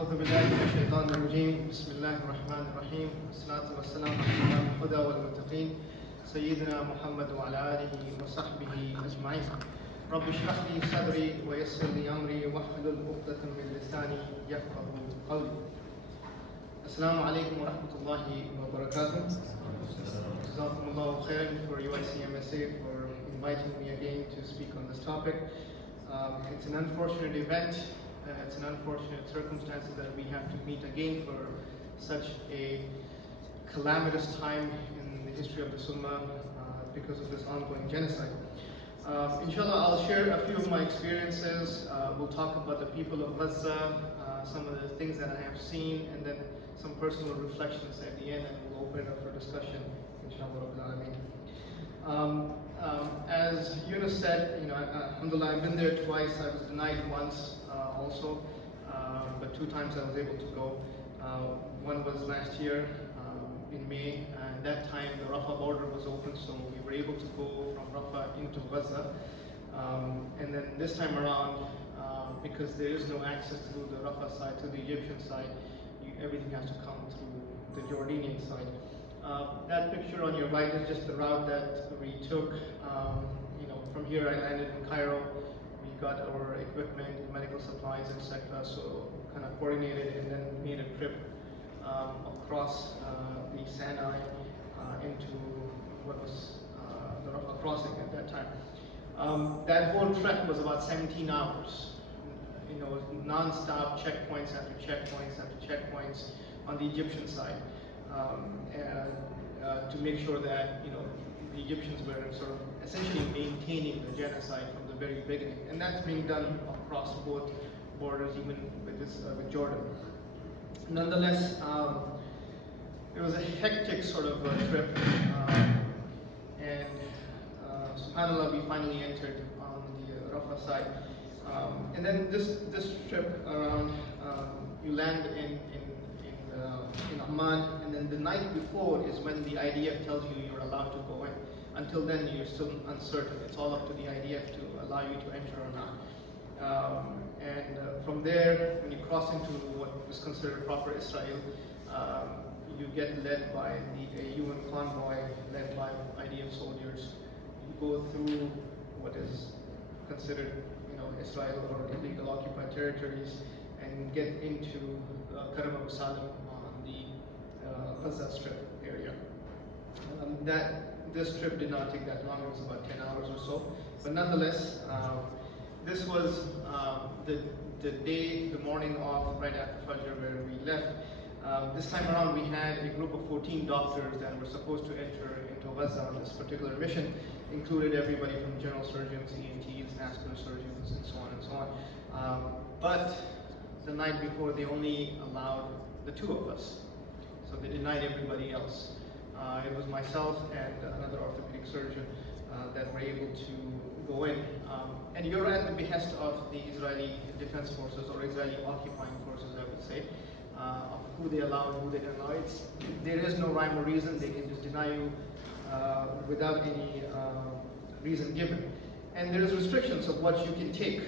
أعوذ بالله من الشيطان الرجيم بسم الله الرحمن الرحيم والصلاة والسلام على الهدى والمتقين سيدنا محمد وعلى آله وصحبه أجمعين رب اشرح لي صدري ويسر لي أمري واحلل عقدة من لساني يفقه قولي. Assalamu alaikum wa rahmatullahi wa barakatuh. Jazakumullahu khairan for UICMSA for inviting me again to speak on this topic. It's an unfortunate event. It's an unfortunate circumstances that we have to meet again for such a calamitous time in the history of the Sunnah because of this ongoing genocide. Inshallah, I'll share a few of my experiences. We'll talk about the people of Gaza, some of the things that I have seen, and then some personal reflections at the end, and we'll open it up for discussion, inshallah. As Yunus said, alhamdulillah, I've been there twice. I was denied once also, but 2 times I was able to go. One was last year in May, and that time the Rafah border was open, so we were able to go from Rafah into Gaza. And then this time around, because there is no access through the Rafah side, to the Egyptian side, everything has to come through the Jordanian side. That picture on your right is just the route that we took. From here I landed in Cairo. We got our equipment, medical supplies, etc. So kind of coordinated and then made a trip across the Sinai into what was the Rafah crossing at that time. That whole trek was about 17 hours. Non-stop checkpoints after checkpoints after checkpoints on the Egyptian side, to make sure that the Egyptians were sort of essentially maintaining the genocide from the very beginning, and that's being done across both borders, even with Jordan. Nonetheless, it was a hectic sort of trip, and subhanAllah, we finally entered on the Rafah side. And then this trip around, you land in Amman, and then the night before is when the IDF tells you you're allowed to go in. Until then, you're still uncertain. It's all up to the IDF to allow you to enter or not. From there, when you cross into what is considered proper Israel, you get led by a UN convoy led by IDF soldiers. You go through what is considered Israel or illegal occupied territories, and get into Karam Abu Salim on the Gaza Strip area. This trip did not take that long. It was about 10 hours or so. But nonetheless, this was the morning of right after Fajr where we left. This time around, we had a group of 14 doctors that were supposed to enter into Gaza on this particular mission. Included everybody from general surgeons, ENTs, vascular surgeons, and so on and so on. But the night before, they only allowed the 2 of us. So they denied everybody else. It was myself and another orthopedic surgeon that were able to go in. And you're at the behest of the Israeli Defense Forces, or Israeli occupying forces, I would say, of who they allow and who they don't allow. There is no rhyme or reason. They can just deny you without any reason given. And there's restrictions of what you can take.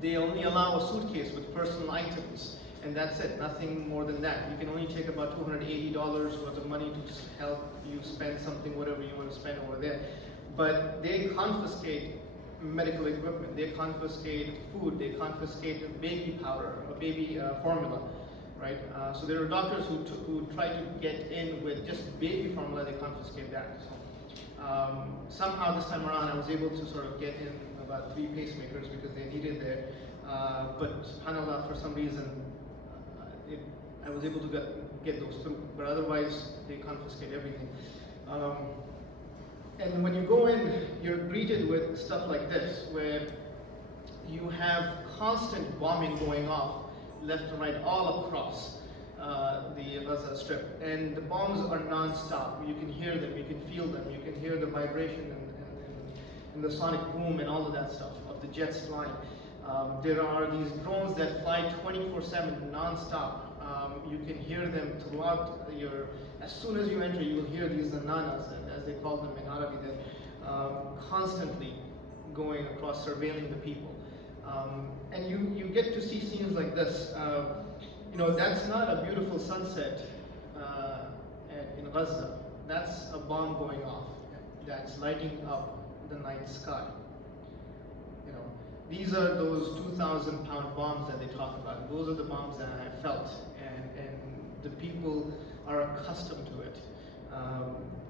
They only allow a suitcase with personal items, and that's it, nothing more than that. You can only take about $280 worth of money to just help you spend something, whatever you want to spend over there. But they confiscate medical equipment, they confiscate food, they confiscate baby powder, or baby formula, right? So there are doctors who try to get in with just baby formula, they confiscate that. So, somehow this time around I was able to sort of get in about 3 pacemakers because they needed there. But subhanAllah, for some reason, I was able to get those through. But otherwise, they confiscate everything. And when you go in, you're greeted with stuff like this, where you have constant bombing going off left and right all across the Gaza Strip, and the bombs are non-stop. You can hear them, you can feel them, you can hear the vibration and the sonic boom and all of that stuff of the jets flying. There are these drones that fly 24/7 non-stop. You can hear them throughout as soon as you enter, you will hear these zananas, as they call them in Arabic, that constantly going across, surveilling the people. And you get to see scenes like this, that's not a beautiful sunset in Gaza. That's a bomb going off that's lighting up the night sky. These are those 2,000-pound bombs that they talk about. Those are the bombs that I felt, and the people are accustomed to it.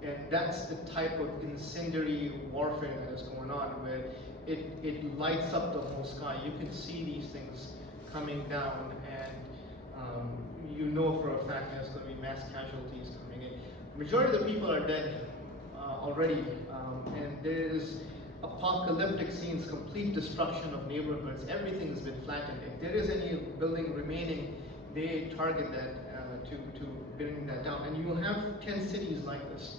And that's the type of incendiary warfare that is going on, where it lights up the whole sky. You can see these things coming down, and you know for a fact there's going to be mass casualties coming in. The majority of the people are dead already, and there is apocalyptic scenes, complete destruction of neighborhoods. Everything has been flattened. If there is any building remaining, they target that to bring that down. And you will have 10 cities like this,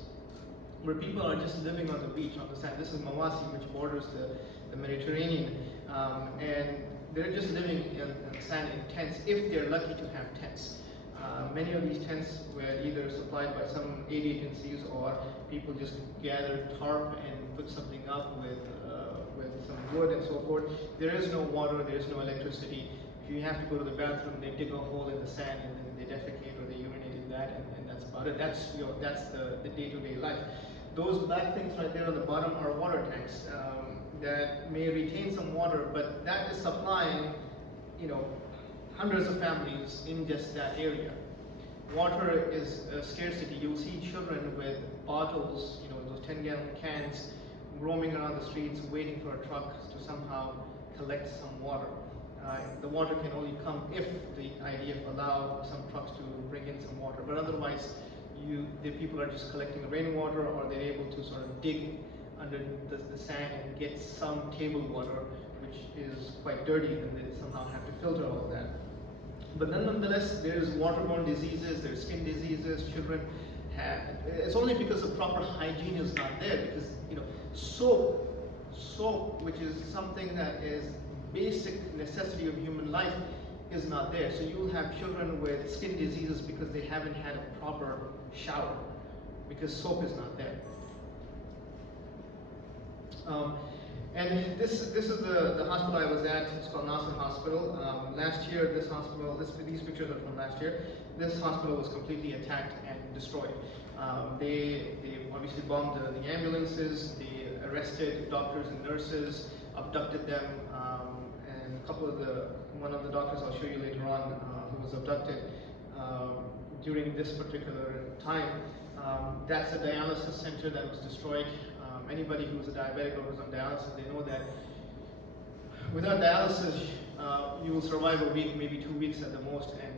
where people are just living on the beach, on the sand. This is Mawasi, which borders the Mediterranean, and they're just living in sand in tents, if they're lucky to have tents. Many of these tents were either supplied by some aid agencies, or people just gathered tarp and put something up with some wood and so forth. There is no water, there is no electricity. If you have to go to the bathroom, they dig a hole in the sand and then they defecate or they urinate in that, and that's about it. That's the day-to-day life. Those black things right there on the bottom are water tanks that may retain some water, but that is supplying, hundreds of families in just that area. Water is a scarcity. You'll see children with bottles, those 10-gallon cans, roaming around the streets waiting for a truck to somehow collect some water. The water can only come if the IDF allow some trucks to bring in some water, but otherwise the people are just collecting rainwater, or they're able to sort of dig under the sand and get some table water, which is quite dirty, and they somehow have to filter all of that. But then nonetheless, there's waterborne diseases, there's skin diseases, children have, it's only because the proper hygiene is not there, because soap, which is something that is basic necessity of human life, is not there. So you will have children with skin diseases because they haven't had a proper shower, because soap is not there. And this is the hospital I was at. It's called Nasser Hospital. Last year, this hospital, these pictures are from last year. This hospital was completely attacked and destroyed. They obviously bombed the ambulances. They arrested doctors and nurses, abducted them, and one of the doctors I'll show you later on, who was abducted during this particular time. That's a dialysis center that was destroyed. Anybody who's a diabetic or who's on dialysis, they know that without dialysis, you will survive a week, maybe 2 weeks at the most, and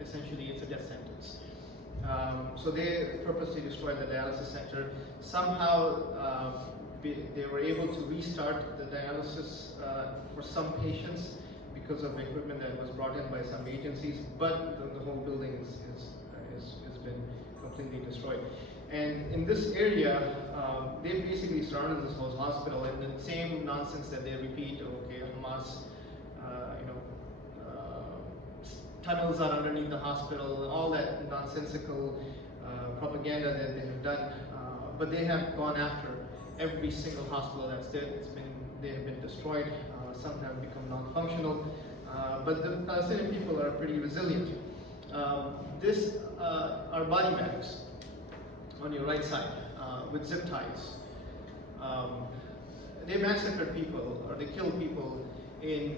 it's a death sentence. So they purposely destroyed the dialysis center. Somehow, they were able to restart the dialysis for some patients because of equipment that was brought in by some agencies, but the whole building has been completely destroyed. And in this area, they basically surrounded this whole hospital, and the same nonsense that they repeat, okay, Hamas, tunnels are underneath the hospital, all that nonsensical propaganda that they have done. But they have gone after every single hospital that's there. They have been destroyed. Some have become non-functional. But the Palestinian people are pretty resilient. This are body bags on your right side with zip ties. They massacred people, or they killed people in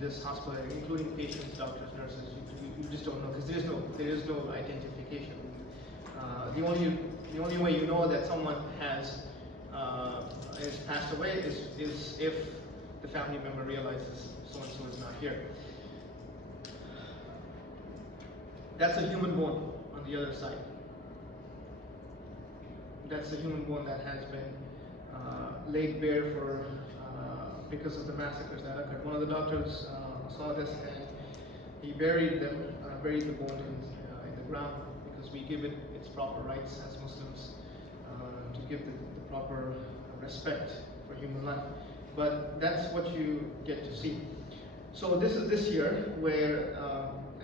this hospital, including patients, doctors, nurses. You just don't know, because there is no identification. The only way you know that someone has passed away is if the family member realizes so and so is not here. That's a human bone on the other side. That's a human bone that has been laid bare because of the massacres that occurred. One of the doctors saw this, and he buried the bone in the ground, because we give it its proper rights as Muslims to give the proper respect for human life. But that's what you get to see. So this is this year, where,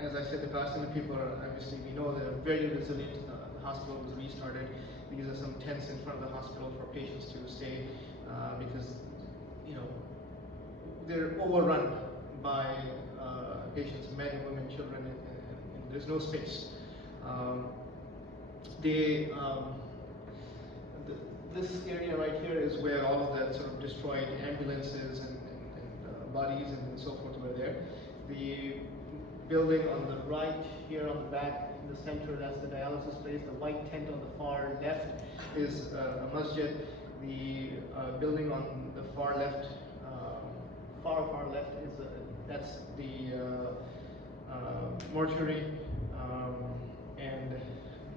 as I said, the Palestinian people are, obviously, we know they're very resilient. The hospital was restarted. These are some tents in front of the hospital for patients to stay, because they're overrun by patients, men, women, children, and there's no space. They, this area right here is where all of the sort of destroyed ambulances and bodies and so forth were there. The building on the right here on the back in the center, that's the dialysis place. The white tent on the far left is a masjid. The building on the far left, far left is that's the mortuary, and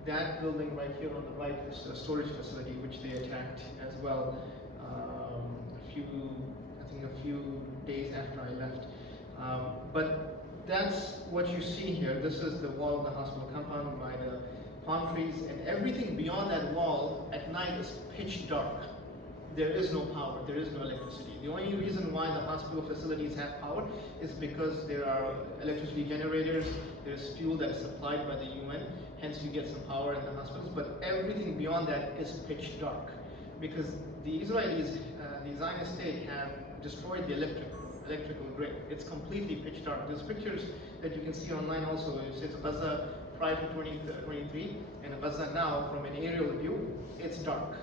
that building right here on the right is a storage facility which they attacked as well. A few days after I left. But that's what you see here. This is the wall of the hospital compound by the palm trees, and everything beyond that wall at night is pitch dark. There is no power, there is no electricity. The only reason why the hospital facilities have power is because there are electricity generators, there's fuel that is supplied by the UN, hence you get some power in the hospitals, but everything beyond that is pitch dark. Because the Israelis, the Zionist state, have destroyed the electrical grid. It's completely pitch dark. There's pictures that you can see online also. It says Gaza prior to 2023 and Gaza now from an aerial view. It's dark.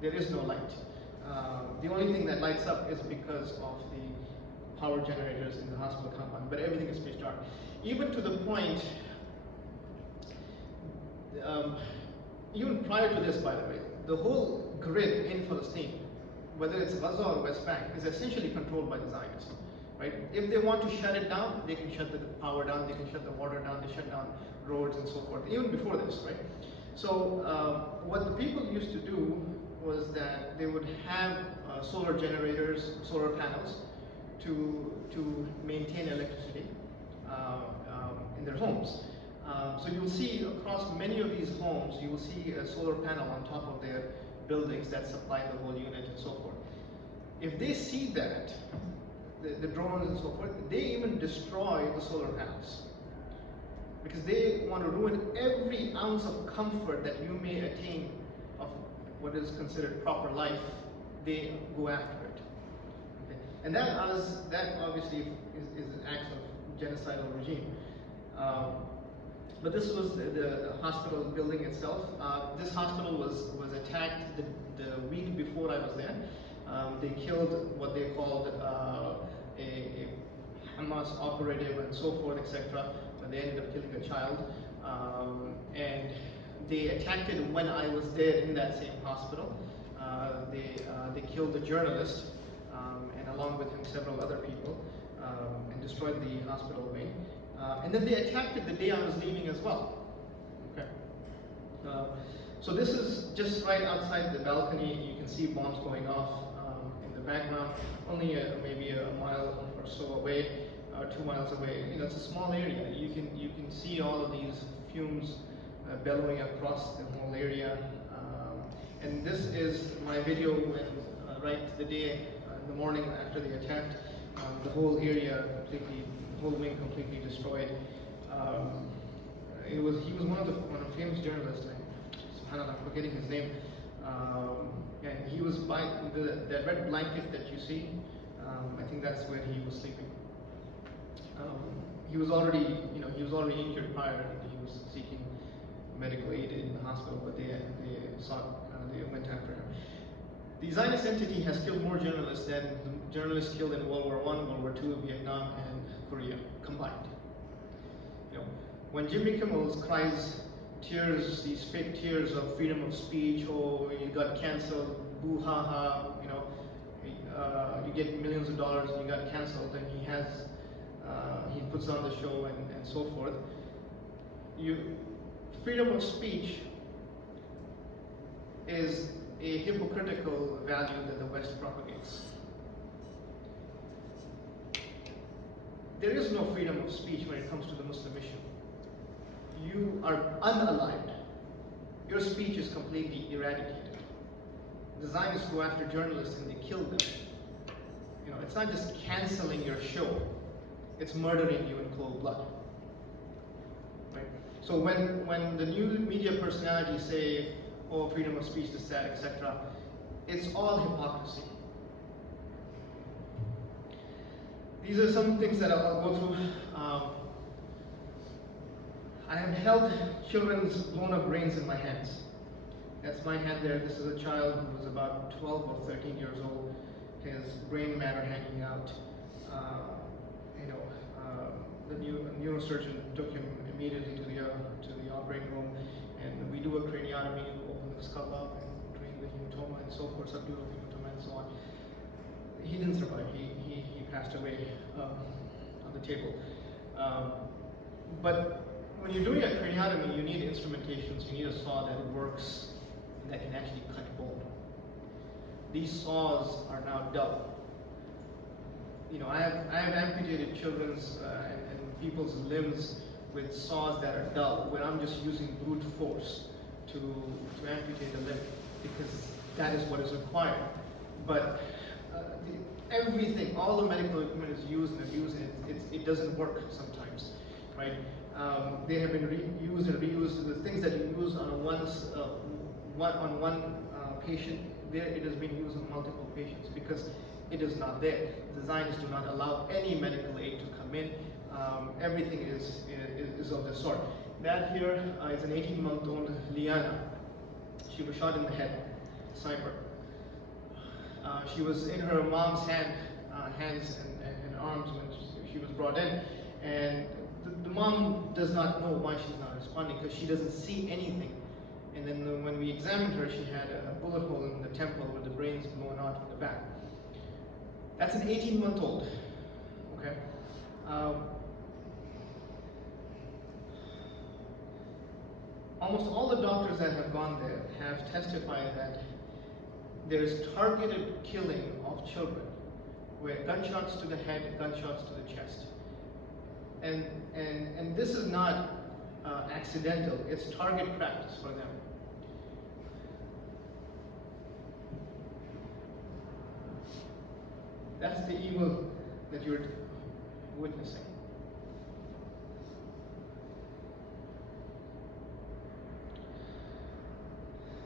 There is no light. The only thing that lights up is because of the power generators in the hospital compound, but everything is pitch dark. Even to the point, even prior to this, by the way, the whole grid in Palestine, whether it's Gaza or West Bank, is essentially controlled by the Zionists, right? If they want to shut it down, they can shut the power down, they can shut the water down, they shut down roads and so forth, even before this, right? So what the people used to do was that they would have solar generators, solar panels, to maintain electricity in their homes. So you'll see across many of these homes, you will see a solar panel on top of their buildings that supply the whole unit and so forth. If they see that, the drones and so forth, they even destroy the solar panels. Because they want to ruin every ounce of comfort that you may attain of what is considered proper life. They go after it. Okay? And that obviously is an act of genocidal regime. But this was the hospital building itself. This hospital was attacked the week before I was there. They killed what they called a Hamas operative and so forth, etc. But they ended up killing a child. And they attacked it when I was there in that same hospital. They killed a journalist, and along with him several other people, and destroyed the hospital wing. And then they attacked it the day I was leaving as well. Okay. So this is just right outside the balcony. You can see bombs going off in the background, only maybe a mile or so away, 2 miles away. You know, it's a small area. You can see all of these fumes bellowing across the whole area. And this is my video when right the day in the morning after they attacked, the whole area completely. Whole wing completely destroyed. He was one of the famous journalists. I'm forgetting his name. And he was by that red blanket that you see. I think that's where he was sleeping. He was already injured prior. He was seeking medical aid in the hospital, but they went after him. The Zionist entity has killed more journalists than the journalists killed in World War I, World War II, Vietnam, and Korea combined. You know, when Jimmy Kimmel cries tears, these fake tears of freedom of speech, oh, you got canceled, boo ha ha, you know, you get millions of dollars and you got canceled, and he puts on the show and so forth. Freedom of speech is a hypocritical value that the West propagates. There is no freedom of speech when it comes to the Muslim issue. You are unalived. Your speech is completely eradicated. The Zionists go after journalists and they kill them. You know, it's not just canceling your show, it's murdering you in cold blood. Right? So when the new media personalities say, oh, freedom of speech, this, that, etc., it's all hypocrisy. These are some things that I'll go through. I have held children's blown up brains in my hands. That's my hand there. This is a child who was about 12 or 13 years old. His brain matter hanging out. You know, the neurosurgeon took him immediately to the operating room, and we do a craniotomy, open the skull up, and drain the hematoma and so forth, subdural hematoma and so on. He didn't survive. He passed away on the table. But when you're doing a craniotomy, you need instrumentations. You need a saw that works, that can actually cut bone. These saws are now dull. You know, I have amputated children's and people's limbs with saws that are dull, where I'm just using brute force to amputate a limb, because that is what is required. But everything, all the medical equipment is used and abused, and it doesn't work sometimes, right? They have been reused and reused. The things that you use on one patient, there it has been used on multiple patients because it is not there. Designs do not allow any medical aid to come in. Everything is of this sort. That here is an 18-month-old Liana. She was shot in the head, sniper. She was in her mom's hands and arms when she was brought in, and the mom does not know why she's not responding, because she doesn't see anything. And then when we examined her, she had a bullet hole in the temple where the brain's blown out from the back. That's an 18-month-old. Okay. Almost all the doctors that have gone there have testified that there is targeted killing of children, where gunshots to the head, gunshots to the chest. And this is not accidental, it's target practice for them. That's the evil that you're witnessing.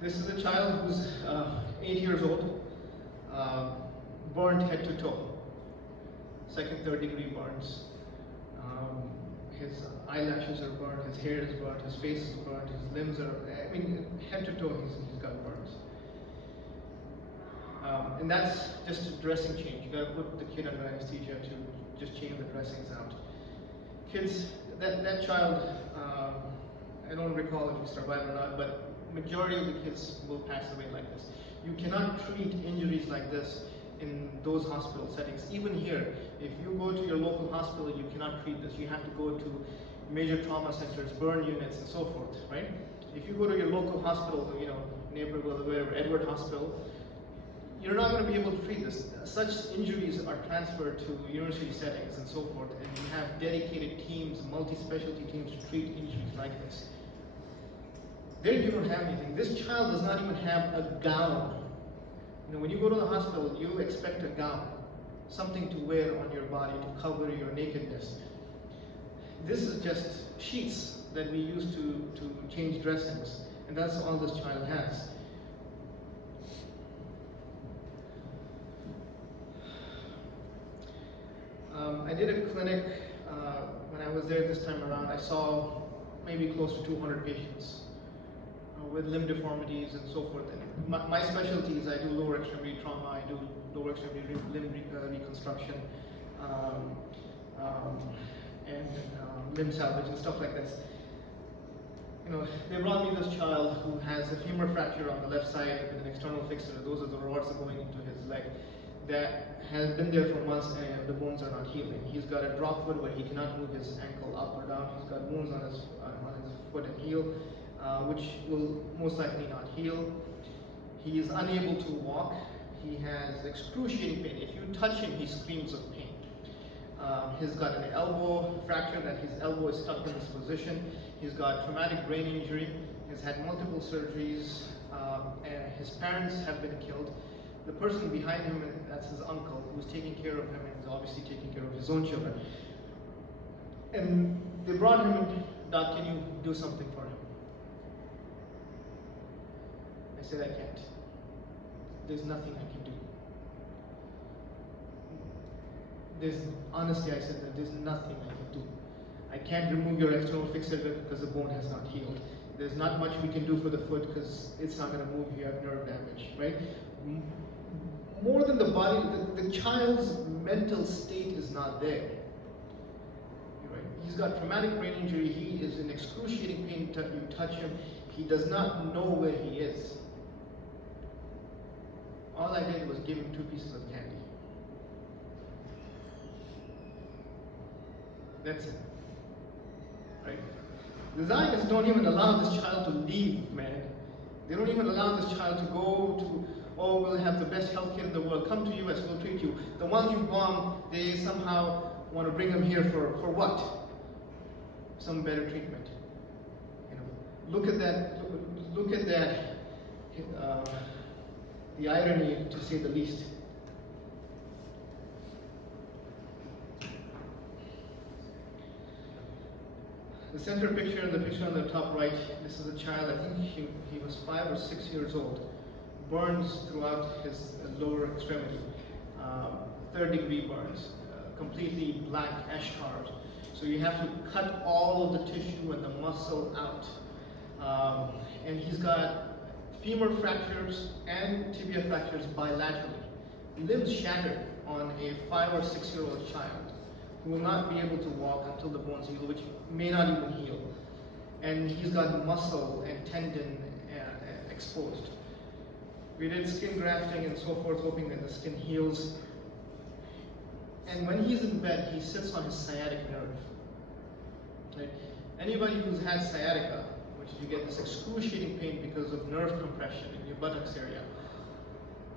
This is a child who's 8 years old, burned head to toe, second, third degree burns. His eyelashes are burnt, his hair is burnt, his face is burnt, his limbs are, I mean, head to toe he's got burns. And that's just a dressing change. You gotta put the kid under anesthesia to just change the dressings out. Kids, that child, I don't recall if he survived or not, but majority of the kids will pass away like this. You cannot treat injuries like this in those hospital settings. Even here, if you go to your local hospital, you cannot treat this. You have to go to major trauma centers, burn units, and so forth, right? If you go to your local hospital, you know, Naperville, wherever, Edward Hospital, you're not going to be able to treat this. Such injuries are transferred to university settings and so forth, and you have dedicated teams, multi-specialty teams to treat injuries like this. There you don't have anything. This child does not even have a gown. You know, when you go to the hospital, you expect a gown, something to wear on your body to cover your nakedness. This is just sheets that we use to change dressings, and that's all this child has. I did a clinic when I was there this time around. I saw maybe close to 200 patients with limb deformities and so forth. And my specialty is I do lower extremity trauma, I do lower extremity limb reconstruction, and limb salvage and stuff like this. You know, they brought me this child who has a femur fracture on the left side with an external fixer. Those are the rods going into his leg. That has been there for months, and the bones are not healing. He's got a drop foot where he cannot move his ankle up or down. He's got wounds on his foot and heel, which will most likely not heal. He is unable to walk. He has excruciating pain. If you touch him, he screams of pain. He's got an elbow fracture, that his elbow is stuck in this position. He's got traumatic brain injury. He's had multiple surgeries. And his parents have been killed. The person behind him, that's his uncle, who's taking care of him and is obviously taking care of his own children. And they brought him in. Doc, can you do something for him? I said, I can't. There's nothing I can do. honestly, I said that there's nothing I can do. I can't remove your external fixator because the bone has not healed. There's not much we can do for the foot because it's not going to move if you have nerve damage, right? More than the body, the child's mental state is not there. Right? He's got traumatic brain injury. He is in excruciating pain. You touch him, he does not know where he is. All I did was give him 2 pieces of candy. That's it. Right? The Zionists don't even allow this child to leave, man. They don't even allow this child to go to, oh, we'll have the best healthcare in the world. Come to US, we'll treat you. The ones you bomb, they somehow want to bring them here for what? Some better treatment. You know, look at that. Look at that. The irony, to say the least. The center picture, the picture on the top right, this is a child, I think he was 5 or 6 years old. Burns throughout his lower extremity, 3rd-degree burns, completely black ash scars. So you have to cut all of the tissue and the muscle out. And he's got femur fractures and tibia fractures bilaterally. Limbs shattered on a 5 or 6 year old child who will not be able to walk until the bones heal, which may not even heal. And he's got muscle and tendon exposed. We did skin grafting and so forth, hoping that the skin heals. And when he's in bed, he sits on his sciatic nerve. Right? Anybody who's had sciatica, which you get this excruciating pain because of nerve compression in your buttocks area,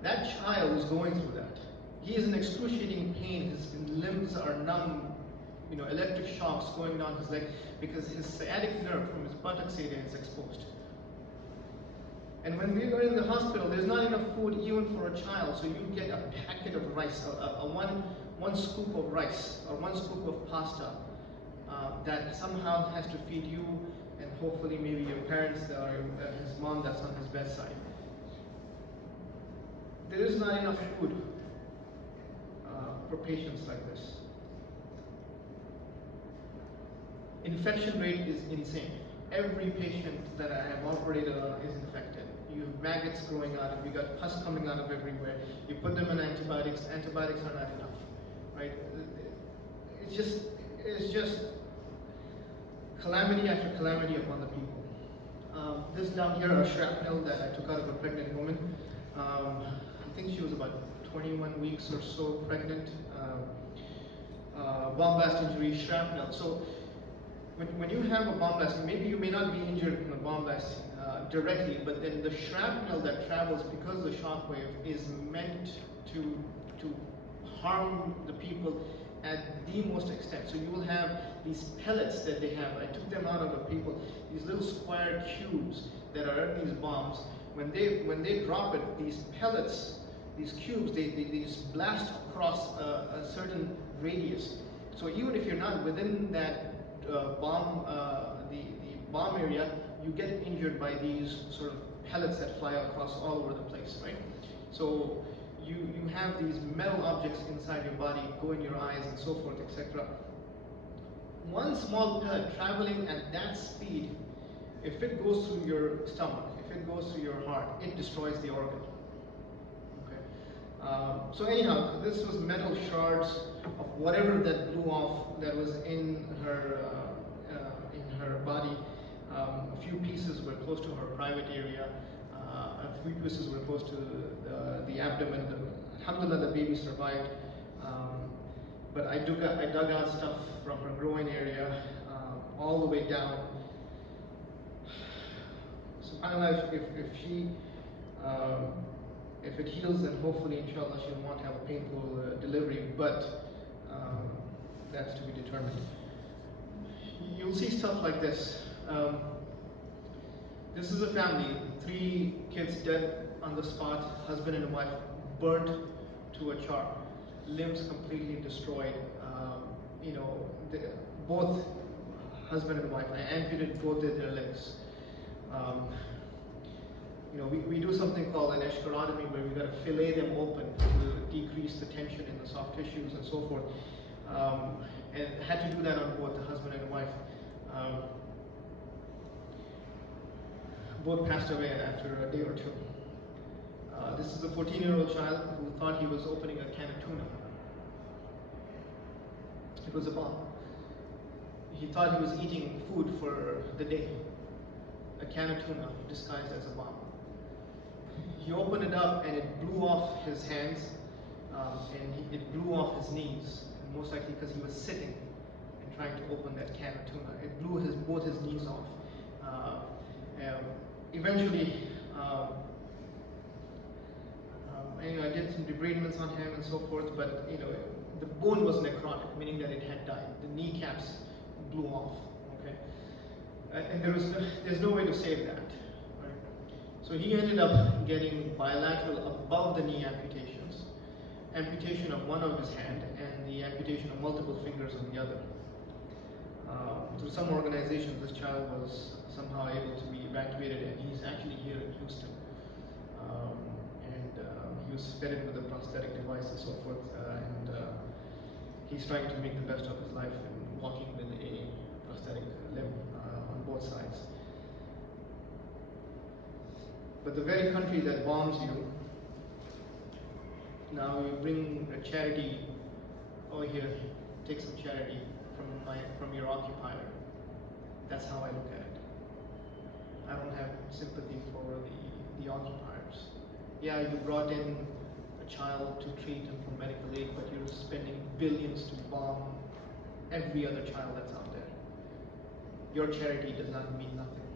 that child is going through that. He is in excruciating pain, his limbs are numb, you know, electric shocks going down his leg because his sciatic nerve from his buttocks area is exposed. And when we were in the hospital, there's not enough food even for a child, so you get a packet of rice, one scoop of rice, or 1 scoop of pasta that somehow has to feed you and hopefully maybe your parents or his mom that's on his bedside. There is not enough food for patients like this. Infection rate is insane. Every patient that I have operated on is infected. You have maggots growing out of you, got pus coming out of everywhere. You put them on antibiotics are not enough, right? It's just calamity after calamity upon the people. This down here are shrapnel that I took out of a pregnant woman. I think she was about 21 weeks or so pregnant. Bomb blast injury, shrapnel. So when you have a bomb blast, maybe you may not be injured in a bomb blast directly, but then the shrapnel that travels because the shock wave is meant to harm the people at the most extent. So you will have these pellets that they have. I took them out of the people. These little square cubes that are in these bombs. When they drop it, these pellets, these cubes, they just blast across a certain radius. So even if you're not within that bomb, the bomb area, you get injured by these sort of pellets that fly across all over the place, right? So you have these metal objects inside your body, go in your eyes and so forth, etc. One small pellet traveling at that speed, if it goes through your stomach, if it goes through your heart, it destroys the organ. Okay. So anyhow, this was metal shards of whatever that blew off that was in her body. A few pieces were close to her private area. A few pieces were close to the abdomen. Alhamdulillah, the baby survived. But I dug out stuff from her groin area all the way down. SubhanAllah, if it heals, then hopefully, inshallah, she won't have a painful delivery, but that's to be determined. You'll see stuff like this. This is a family, 3 kids dead on the spot, husband and wife burnt to a char, limbs completely destroyed. You know, both husband and wife, I amputated both of their legs. we do something called an eschorotomy, where we got to fillet them open to decrease the tension in the soft tissues and so forth. And had to do that on both the husband and wife. Both passed away after a day or two. This is a 14-year-old child who thought he was opening a can of tuna. It was a bomb. He thought he was eating food for the day. A can of tuna disguised as a bomb. He opened it up and it blew off his hands, and it blew off his knees, and most likely because he was sitting and trying to open that can of tuna. It blew both his knees off. Eventually, I did some debridements on him and so forth, but the bone was necrotic, meaning that it had died. The kneecaps blew off. Okay, and there's no way to save that. Right? So he ended up getting bilateral above the knee amputations, amputation of one of his hand, and the amputation of multiple fingers on the other. Through some organizations, this child was somehow able to be evacuated, and he's actually here in Houston. He was fitted with a prosthetic device and so forth, and he's trying to make the best of his life and walking with a prosthetic limb on both sides. But the very country that bombs you, now you bring a charity over here, take some charity from your occupier. That's how I look at it. I don't have sympathy for the occupiers. Yeah, you brought in a child to treat him for medical aid, but you're spending billions to bomb every other child that's out there. Your charity does not mean nothing.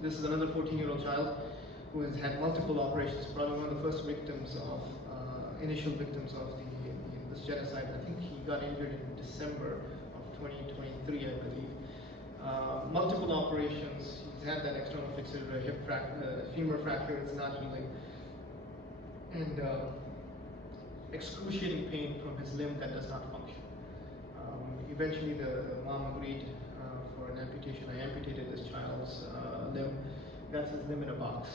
This is another 14-year-old child who has had multiple operations, probably one of the first victims of, initial victims of this genocide. I think he got injured in December of 2023, I believe. Multiple operations. He's had that external fixator femur fracture. It's not healing, and excruciating pain from his limb that does not function. Eventually, the mom agreed for an amputation. I amputated this child's limb. That's his limb in a box.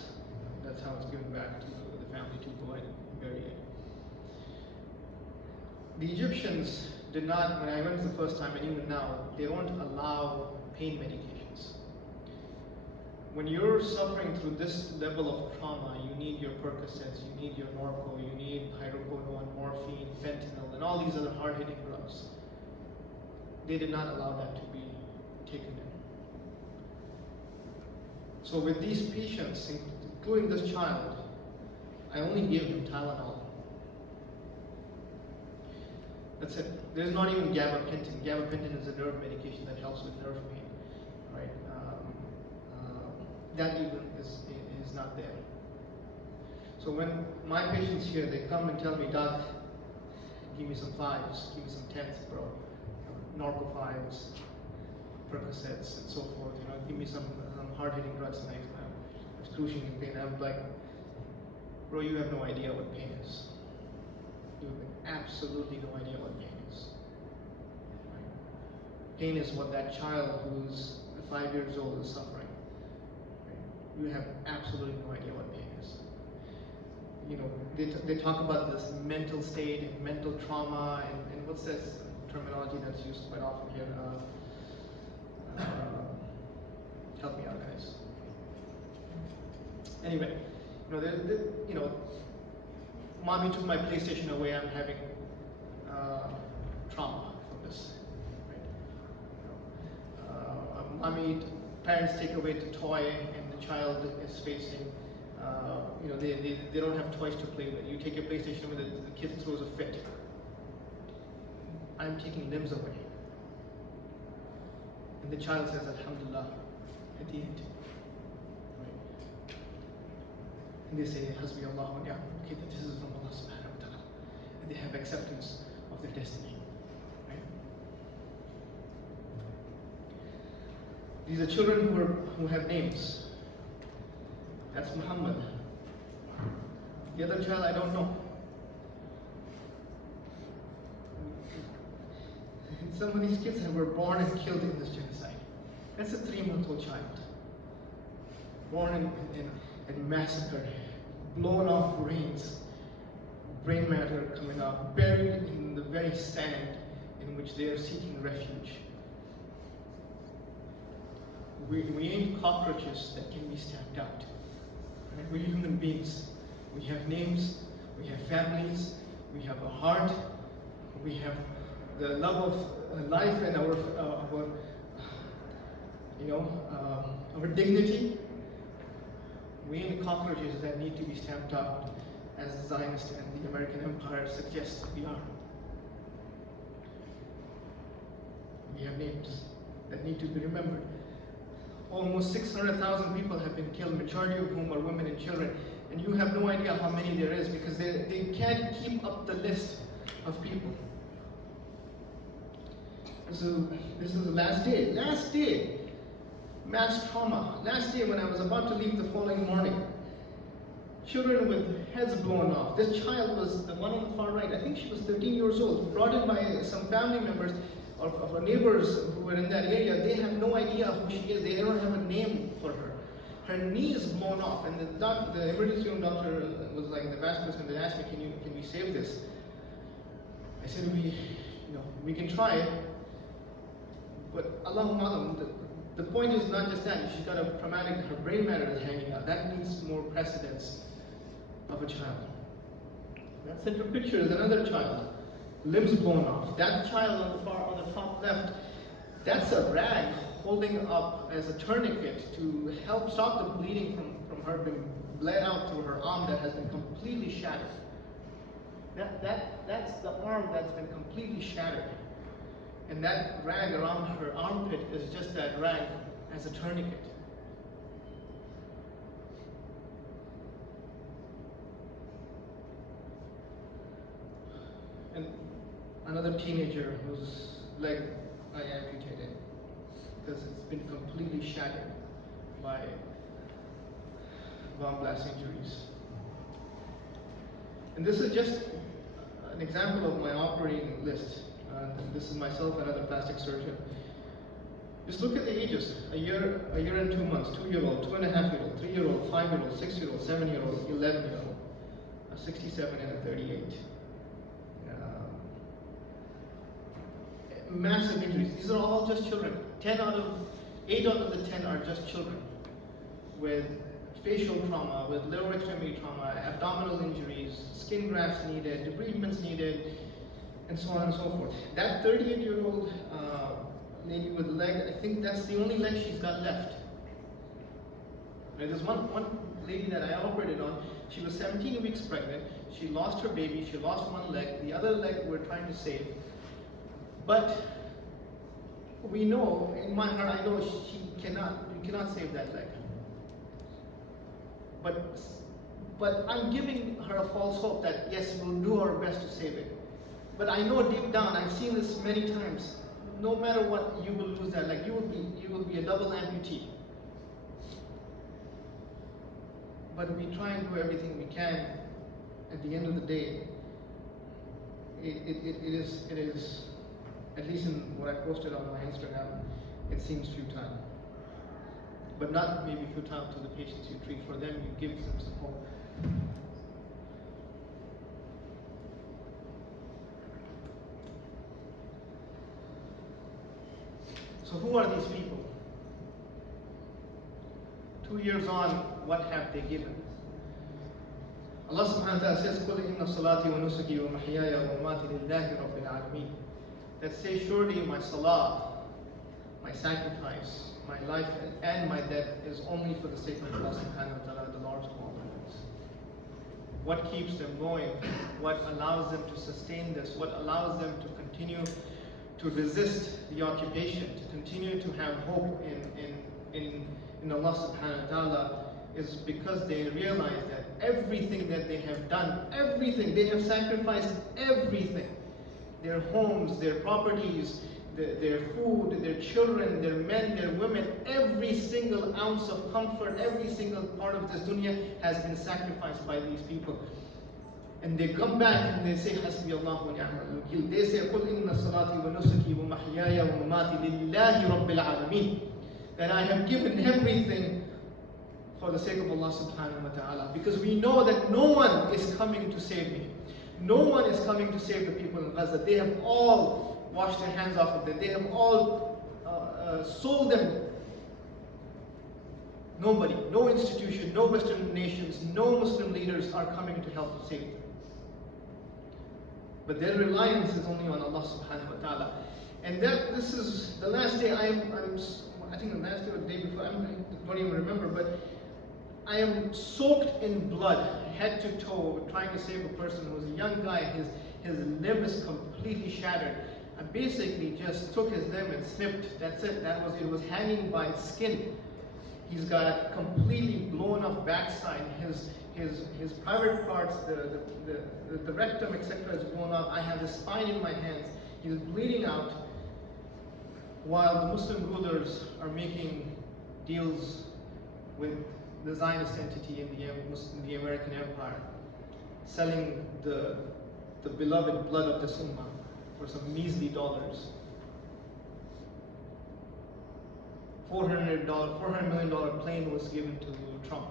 That's how it's given back to the family to go and bury it. The Egyptians did not, when I went the first time, and even now, they don't allow pain medications. When you're suffering through this level of trauma, you need your Percocets, you need your Norco, you need hydrocodone, morphine, fentanyl, and all these other hard-hitting drugs. They did not allow that to be taken in. So with these patients, including this child, I only gave him Tylenol. That's it. There's not even gabapentin. Gabapentin is a nerve medication that helps with nerve pain, right? That even is not there. So when my patients here, they come and tell me, Doc, give me some 5s, give me some 10s, bro. Norco 5s, Percocets, and so forth. Give me some hard-hitting drugs tonight. I'm excruciating pain. I'm like, bro, you have no idea what pain is. You have absolutely no idea what pain is. Right? Pain is what that child who's 5 years old is suffering. Right? You have absolutely no idea what pain is. They talk about this mental state and mental trauma and what's this terminology that's used quite often here? Help me out, guys. Anyway, mommy took my PlayStation away. I'm having trauma from this. Right? Parents take away the toy, and the child is facing. They don't have toys to play with. You take your PlayStation away, the kid throws a fit. I'm taking limbs away, and the child says, "Alhamdulillah," at the end. And they say, Hasbi Allah wa ni'mal wakeel, okay, that this is from Allah subhanahu wa ta'ala. And they have acceptance of their destiny. Right? These are children who have names. That's Muhammad. The other child, I don't know. Some of these kids were born and killed in this genocide. That's a 3-month-old child, born in massacre, blown off brains, brain matter coming out, buried in the very sand in which they are seeking refuge. We ain't cockroaches that can be stamped out. Right? We're human beings. We have names, we have families, we have a heart, we have the love of life and our dignity. We ain't cockroaches that need to be stamped out as the Zionist and the American Empire suggests we are. We have names that need to be remembered. Almost 600,000 people have been killed, majority of whom are women and children. And you have no idea how many there is because they can't keep up the list of people. So this is the last day, mass trauma. Last day when I was about to leave the following morning. Children with heads blown off. This child was the one on the far right. I think she was 13 years old, brought in by some family members of our neighbors who were in that area. They have no idea who she is. They don't have a name for her. Her knee is blown off, and the emergency room doctor was like, the VAS person, they asked me, can we save this? I said, we can try, but Allahu Alam, the point is not just that. She's got a traumatic, her brain matter is hanging out. That needs more precedence of a child. That center picture is another child, limbs blown off. That child on the top left, that's a rag holding up as a tourniquet to help stop the bleeding from her being bled out through her arm that has been completely shattered. That's the arm that's been completely shattered. And that rag around her armpit is just that rag as a tourniquet. And another teenager whose leg I amputated because it's been completely shattered by bomb blast injuries. And this is just an example of my operating list. This is myself, another plastic surgeon. Just look at the ages: a year and 2 months, 2-year-old, 2.5-year-old, 3-year-old, 5-year-old, 6-year-old, 7-year-old, 11-year-old, a 67 and a 38. Massive injuries. These are all just children. 8 out of the 10 are just children with facial trauma, with lower extremity trauma, abdominal injuries, skin grafts needed, debridements needed, and so on and so forth. That 38-year-old lady with the leg, I think that's the only leg she's got left. Right, there's one lady that I operated on. She was 17 weeks pregnant. She lost her baby. She lost one leg. The other leg we're trying to save. But we know, in my heart, I know you cannot save that leg. But I'm giving her a false hope that yes, we'll do our best to save it. But I know deep down, I've seen this many times, no matter what, you will lose that leg. You will be a double amputee. But we try and do everything we can. At the end of the day, it is, at least in what I posted on my Instagram, it seems futile. But not maybe futile to the patients you treat. For them, you give them some hope. So who are these people? 2 years on, what have they given? Allah subhanahu wa ta'ala says, قُلْ إِنَّ صَلَاتِي وَنُسُكِي وَمَحْيَايَ وَمَمَاتِي لِلَّهِ رَبِّ الْعَالَمِينَ. That say, surely my salah, my sacrifice, my life and my death is only for the sake of Allah subhanahu wa ta'ala, the Lord of all worlds. What keeps them going? What allows them to sustain this? What allows them to continue to resist the occupation, to continue to have hope in Allah subhanahu wa ta'ala, is because they realize that everything that they have done, everything, they have sacrificed everything. Their homes, their properties, their food, their children, their men, their women, every single ounce of comfort, every single part of this dunya has been sacrificed by these people. And they come back and they say, Hasbi Allah wa ni'mal wakil. They say, قُلْ إِنَّ صَلَاتِي وَنُسُكِي وَمَحْيَايَ وَمَمَاتِي لِلَّهِ رَبِّ الْعَالَمِينَ. that I have given everything for the sake of Allah subhanahu wa ta'ala. Because we know that no one is coming to save me. No one is coming to save the people in Gaza. They have all washed their hands off of them. They have all sold them. Nobody, no institution, no Western nations, no Muslim leaders are coming to help save them. But their reliance is only on Allah subhanahu wa ta'ala. And this is the last day I think the last day or the day before, I don't even remember, but I am soaked in blood, head to toe, trying to save a person who was a young guy. His limb is completely shattered. I basically just took his limb and snipped. That's it. It was hanging by its skin. He's got completely blown up backside. His private parts, the rectum, etc., is blown up. I have his spine in my hands. He's bleeding out, while the Muslim rulers are making deals with the Zionist entity in the American Empire, selling the beloved blood of this ummah for some measly dollars. $400 million plane was given to Trump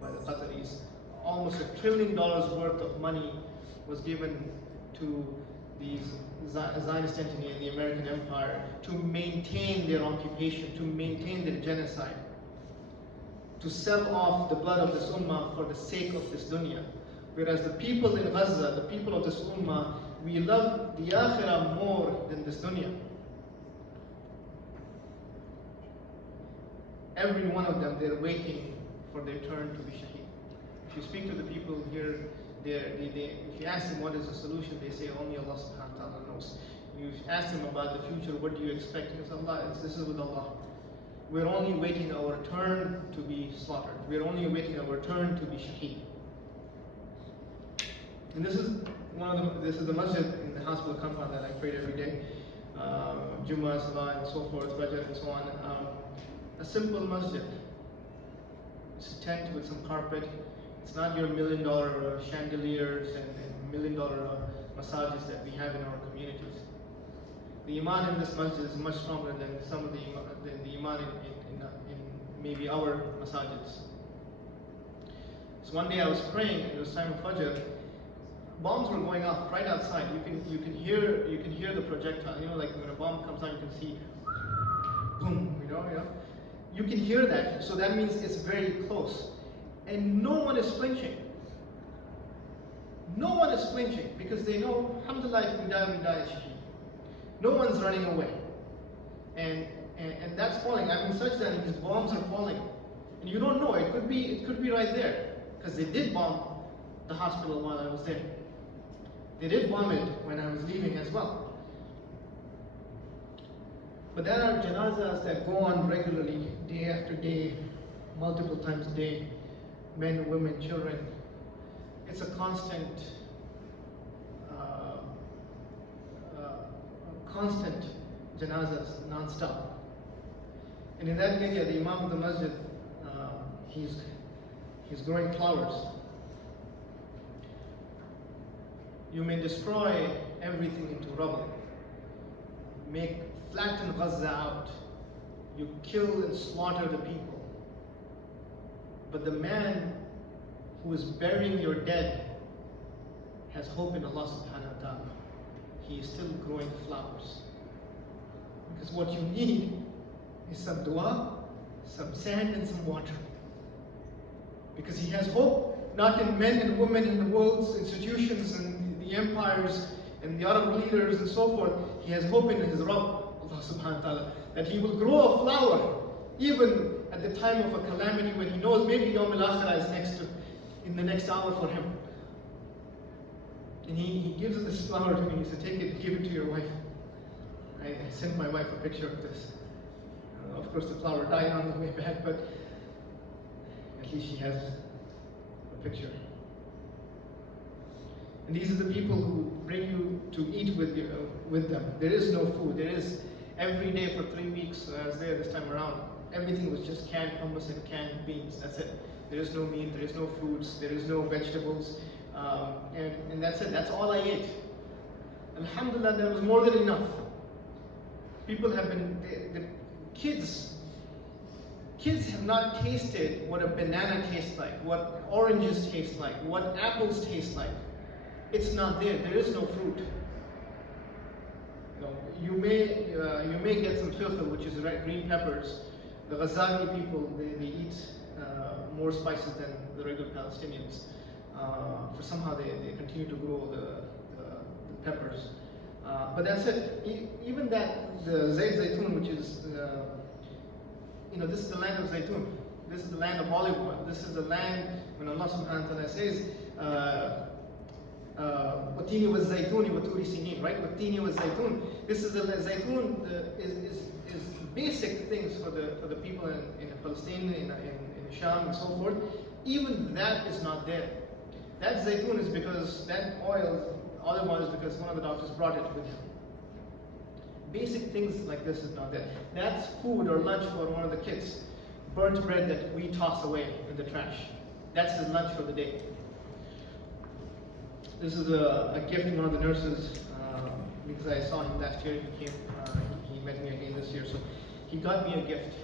by the Qataris. Almost $1 trillion worth of money was given to these Zionist entity in the American Empire to maintain their occupation, to maintain their genocide, to sell off the blood of this ummah for the sake of this dunya. Whereas the people in Gaza, the people of this ummah, we love the akhirah more than this dunya. Every one of them, they're waiting for their turn to be shaheed. If you speak to the people here, if you ask them what is the solution, they say only Allah subhanahu wa ta'ala knows. You ask them about the future, what do you expect? It's Allah, this is with Allah. We're only waiting our turn to be slaughtered. We're only waiting our turn to be shaheed. And this is the masjid in the hospital compound that I prayed every day. Jummah, Salah, and so forth, Fajr, and so on. A simple masjid. It's a tent with some carpet. It's not your $1 million chandeliers and $1 million massages that we have in our communities. The iman in this masjid is much stronger than some of the iman in maybe our masajids. So one day I was praying, it was time of Fajr. Bombs were going off right outside. You can hear the projectile. You know, like when a bomb comes out, you can see boom. You know. You can hear that, so that means it's very close. And no one is flinching. No one is flinching because they know, alhamdulillah, if we die shaheed. No one's running away. And that's falling. I'm in such that these bombs are falling. And you don't know, it could be right there. Because they did bomb the hospital while I was there. They did bomb it when I was leaving as well. But there are janazas that go on regularly, day after day, multiple times a day, men, women, children. It's a constant janazas, non-stop. And in that area, the Imam of the masjid, he's growing flowers. You may destroy everything into rubble, flatten Gaza out, you kill and slaughter the people. But the man who is burying your dead has hope in Allah subhanahu wa ta'ala. He is still growing flowers. Because what you need is some dua, some sand and some water. Because he has hope not in men and women in the world's institutions and the empires and the Arab leaders and so forth. He has hope in his Rabb, Allah subhanahu wa ta'ala, that he will grow a flower even at the time of a calamity when he knows maybe Yawm al-Akhirah is in the next hour for him. And he gives this flower to me. He said, take it, give it to your wife. I sent my wife a picture of this. Of course the flower died on the way back, but at least she has a picture. And these are the people who bring you to eat with them. There is no food. There is every day for 3 weeks. I was there this time around. Everything was just canned hummus and canned beans. That's it. There is no meat. There is no fruits. There is no vegetables. And that's it. That's all I ate. Alhamdulillah, there was more than enough. People have been, the kids Kids have not tasted what a banana tastes like, what oranges taste like, what apples taste like. It's not there. There is no fruit. You may get some filfil, which is green peppers. The Ghazali people, they eat more spices than the regular Palestinians. For somehow they continue to grow the peppers. But that's it. Even that, the Zayd Zaytun, which is, this is the land of Zaytun. This is the land of olive oil. This is the land, when Allah subhanahu wa ta'ala says, Watini was Zaytuni wa turi sinin, right? Watini was Zaytun. This is the Zaytun is basic things for the people in Palestine, in Sham and so forth. Even that is not there. That Zaytun is because that olive oil is because one of the doctors brought it with him. Basic things like this is not there. That's food or lunch for one of the kids. Burnt bread that we toss away in the trash. That's his lunch for the day. This is a gift from one of the nurses, because I saw him last year. He came, he met me again this year, so he got me a gift.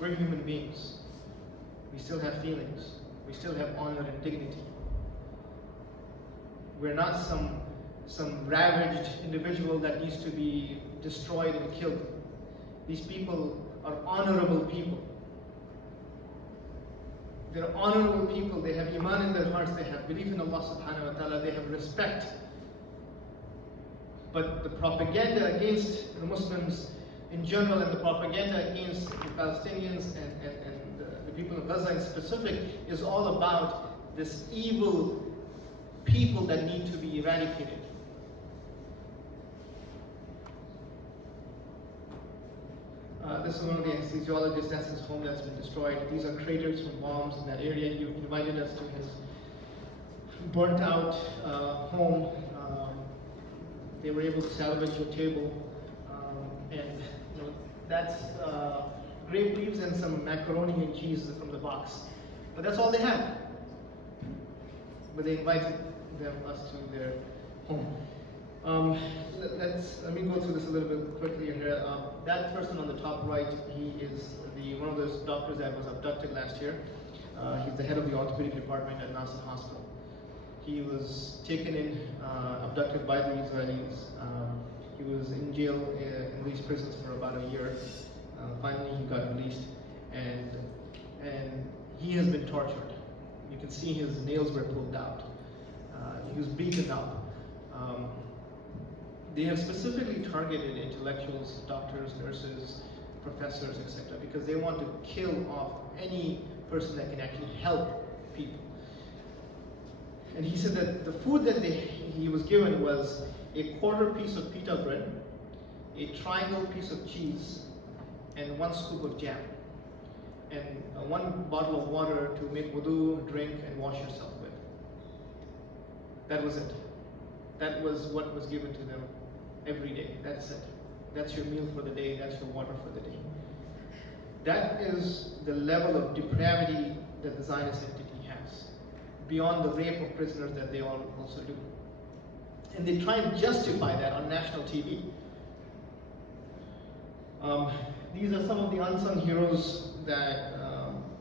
We're human beings. We still have feelings. We still have honor and dignity. We're not some ravaged individual that needs to be destroyed and killed. These people are honorable people. They're honorable people. They have iman in their hearts. They have belief in Allah subhanahu wa ta'ala. They have respect. But the propaganda against the Muslims in general and the propaganda against the Palestinians and the people of Gaza in specific is all about this evil people that need to be eradicated. This is one of the anesthesiologists. That's his home that's been destroyed. These are craters from bombs in that area. He invited us to his burnt out home. They were able to salvage a table, and that's grape leaves and some macaroni and cheese from the box. But that's all they have. But they invited us to their home. Let me go through this a little bit quickly here. That person on the top right, he is one of those doctors that was abducted last year. He's the head of the orthopedic department at Nasser Hospital. He was taken in, abducted by the Israelis. He was in jail in these prisons for about a year. Finally, he got released, and he has been tortured. You can see his nails were pulled out. He was beaten up. They have specifically targeted intellectuals, doctors, nurses, professors, etc., because they want to kill off any person that can actually help people. And he said that the food that he was given was a quarter piece of pita bread, a triangle piece of cheese, and 1 scoop of jam, and 1 bottle of water to make wudu, drink, and wash yourself with. That was it. That was what was given to them every day. That's it. That's your meal for the day. That's your water for the day. That is the level of depravity that the Zionist entity has, beyond the rape of prisoners that they also do. And they try and justify that on national TV. These are some of the unsung heroes that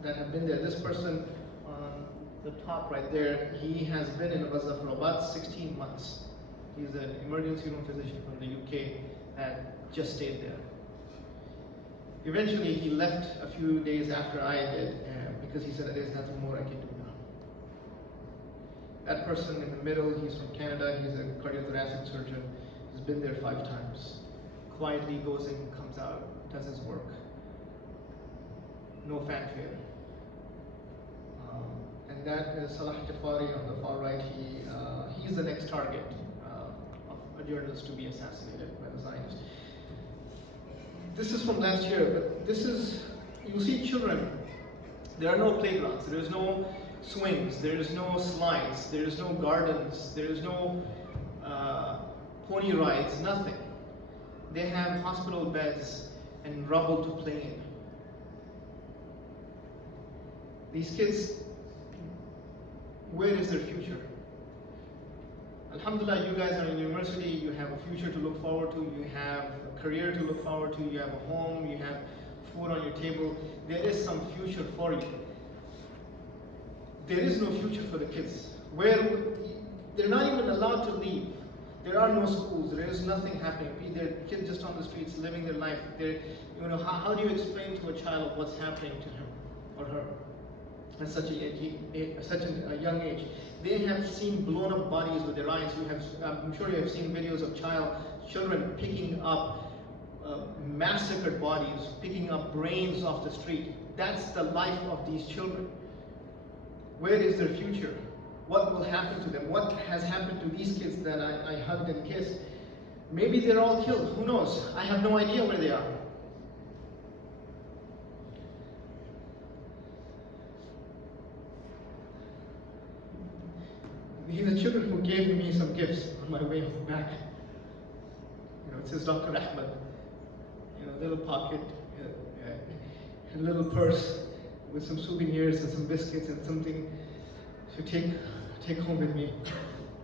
have been there. This person on the top right there, he has been in Gaza for about 16 months. He's an emergency room physician from the UK that just stayed there. Eventually, he left a few days after I did because he said that there's nothing more I can do now. That person in the middle, he's from Canada. He's a cardiothoracic surgeon. He's been there 5 times. Quietly goes in, comes out, does his work. No fanfare. And that is Salah Jafari on the far right. He's the next target of a journalist to be assassinated by the Zionists. This is from last year, but this is, you see children. There are no playgrounds, there is no swings, there is no slides, there is no gardens, there is no pony rides, nothing. They have hospital beds and rubble to play in. These kids, where is their future? Alhamdulillah, you guys are in university, you have a future to look forward to, you have a career to look forward to, you have a home, you have food on your table, there is some future for you. There is no future for the kids. They're not even allowed to leave. There are no schools. There is nothing happening. There are kids just on the streets living their life. How do you explain to a child what's happening to him or her at such a young age? They have seen blown up bodies with their eyes. I'm sure you have seen videos of children picking up massacred bodies, picking up brains off the street. That's the life of these children. Where is their future? What will happen to them? What has happened to these kids that I hugged and kissed? Maybe they're all killed. Who knows? I have no idea where they are. These are children who gave me some gifts on my way back. It says Dr. Ahmed. Little pocket, a little purse with some souvenirs and some biscuits and something to take home with me,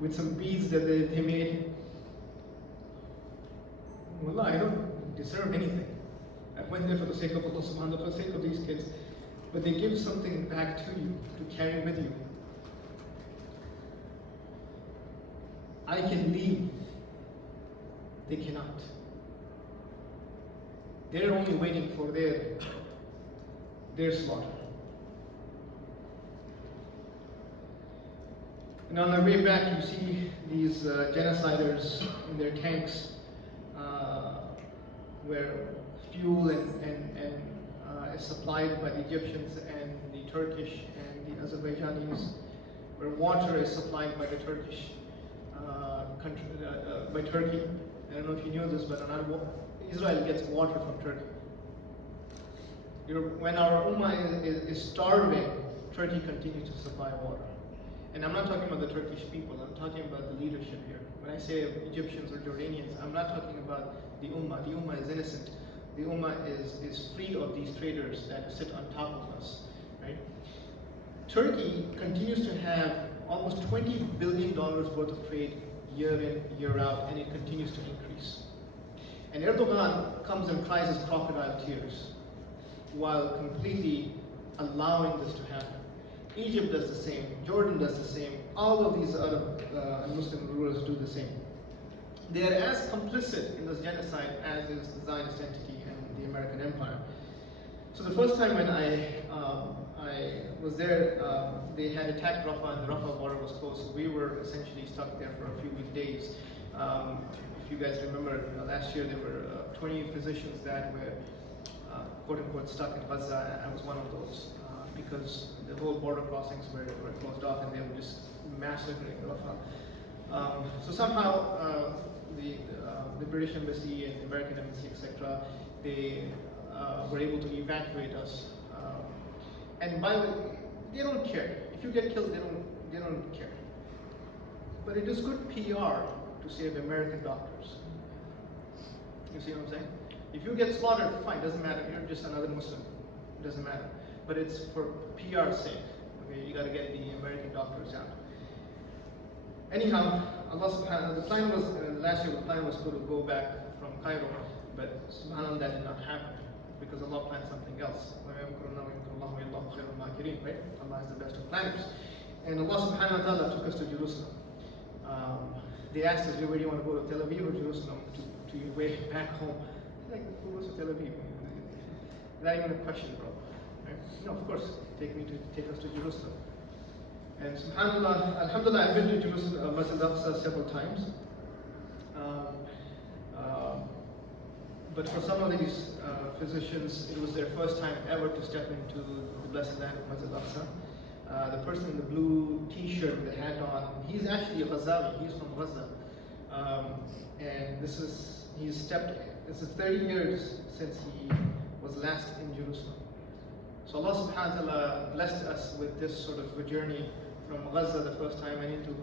with some beads that they made. Wallah, I don't deserve anything. I went there for the sake of Allah subhanahu wa ta'ala, for the sake of these kids. But they give something back to you, to carry with you. I can leave. They cannot. They're only waiting for their slaughter. And on their way back, you see these genociders in their tanks, where fuel is supplied by the Egyptians and the Turkish and the Azerbaijanis, where water is supplied by the Turkish country, by Turkey. I don't know if you knew this, but Israel gets water from Turkey. When our Ummah is starving, Turkey continues to supply water. And I'm not talking about the Turkish people, I'm talking about the leadership here. When I say Egyptians or Jordanians, I'm not talking about the Ummah. The Ummah is innocent. The Ummah is free of these traitors that sit on top of us. Right? Turkey continues to have almost $20 billion worth of trade year in, year out, and it continues to increase. And Erdogan comes and cries his crocodile tears while completely allowing this to happen. Egypt does the same, Jordan does the same, all of these other Muslim rulers do the same. They are as complicit in this genocide as is the Zionist entity and the American Empire. So the first time when I was there, they had attacked Rafah and the Rafah border was closed, so we were essentially stuck there for a few days. If you guys remember, last year there were 20 physicians that were quote-unquote stuck in Gaza. I was one of those because the whole border crossings were closed off and they were just massacring Rafah. So somehow the British Embassy and the American Embassy, etc., they were able to evacuate us. And by the way, they don't care. If you get killed, they don't care. But it is good PR to save American doctors. You see what I'm saying? If you get slaughtered, fine, doesn't matter. You're just another Muslim. It doesn't matter. But it's for PR's sake. Okay, you got to get the American doctors out. Anyhow, Allah subhanahu, the plan was last year. The plan was to go back from Cairo, but subhanallah, that did not happen because Allah planned something else. Right? Allah is the best of planners. And Allah subhanahu wa ta'ala took us to Jerusalem. They asked us, where do you want to go, to Tel Aviv or Jerusalem, to your way back home? Like, who goes to Tel Aviv? Not even a question, bro. Right? No, of course, take us to Jerusalem. And subhanallah, alhamdulillah, I've been to Jerusalem, Masjid al-Aqsa several times. But for some of these physicians, it was their first time ever to step into the blessed land of Masjid al-Aqsa. The person in the blue t-shirt with the hat on, he's actually a Ghazawi, he's from Gaza. And this is 30 years since he was last in Jerusalem. So Allah subhanahu wa ta'ala blessed us with this sort of a journey from Gaza the first time and into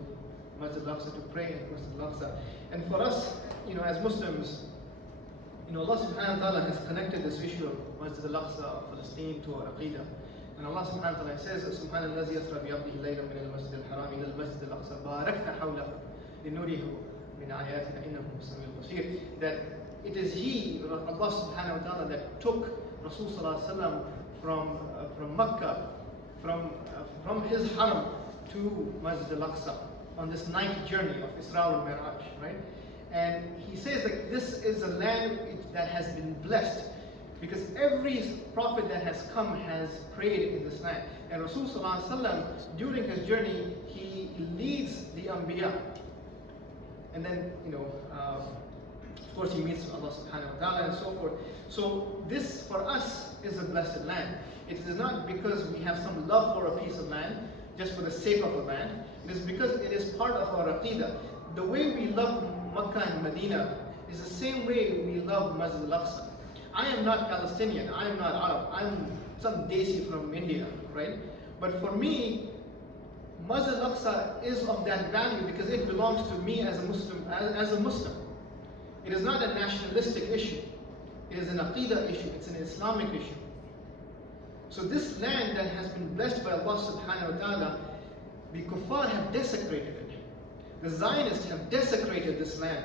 Masjid al-Aqsa to pray in Masjid al-Aqsa. And for us, as Muslims, Allah subhanahu wa ta'ala has connected this issue of Masjid al-Aqsa, of Palestine, to our Aqidah. And Allah subhanahu wa ta'ala says, Subhana allazi yasra bi abdihi laylan min al-masjid al-haram ila al-masjid al-aqsa barakna hawlahu linurihu min ayatina innahu samiyul basir. That it is He, Allah subhanahu wa ta'ala, that took Rasul Sallallahu Alaihi Wasallam from Mecca, from his haram to Masjid al-Aqsa on this night journey of Isra al-Miraj, right? And he says that this is a land that has been blessed because every prophet that has come has prayed in this land. And Rasul Sallallahu Alaihi Wasallam, during his journey, he leads the Anbiya. And then, of course, he meets Allah subhanahu wa ta'ala and so forth. So this, for us, is a blessed land. It is not because we have some love for a piece of land, just for the sake of a land. It is because it is part of our aqidah. The way we love Makkah and Medina is the same way we love Masjid al-Aqsa. I am not Palestinian, I am not Arab, I'm some Desi from India, right? But for me, Masjid al-Aqsa is of that value because it belongs to me as a Muslim. It is not a nationalistic issue. It is an aqidah issue, it's an Islamic issue. So this land that has been blessed by Allah subhanahu wa ta'ala, the kuffar have desecrated it. The Zionists have desecrated this land.